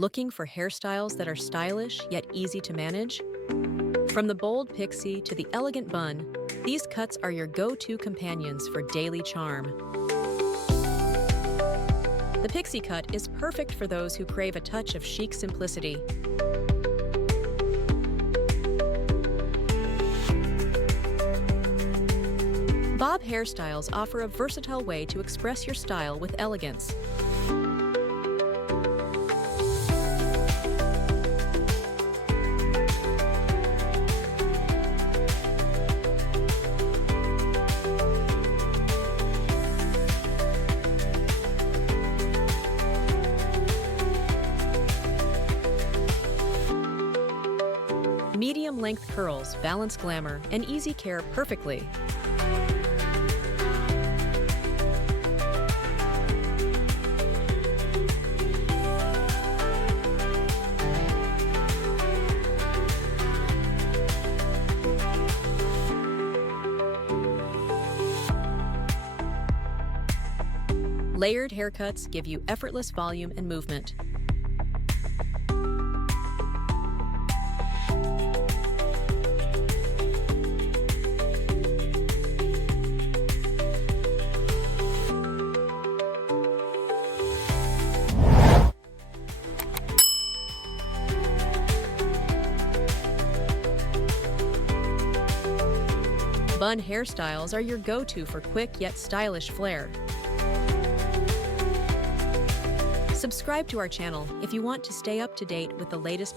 Looking for hairstyles that are stylish yet easy to manage? From the bold pixie to the elegant bun, these cuts are your go-to companions for daily charm. The pixie cut is perfect for those who crave a touch of chic simplicity. Bob Hairstyles offer a versatile way to express your style with elegance. Medium-length curls balance glamour and easy care perfectly. Layered haircuts give you effortless volume and movement. Bun hairstyles are your go-to for quick yet stylish flair. Subscribe to our channel if you want to stay up to date with the latest.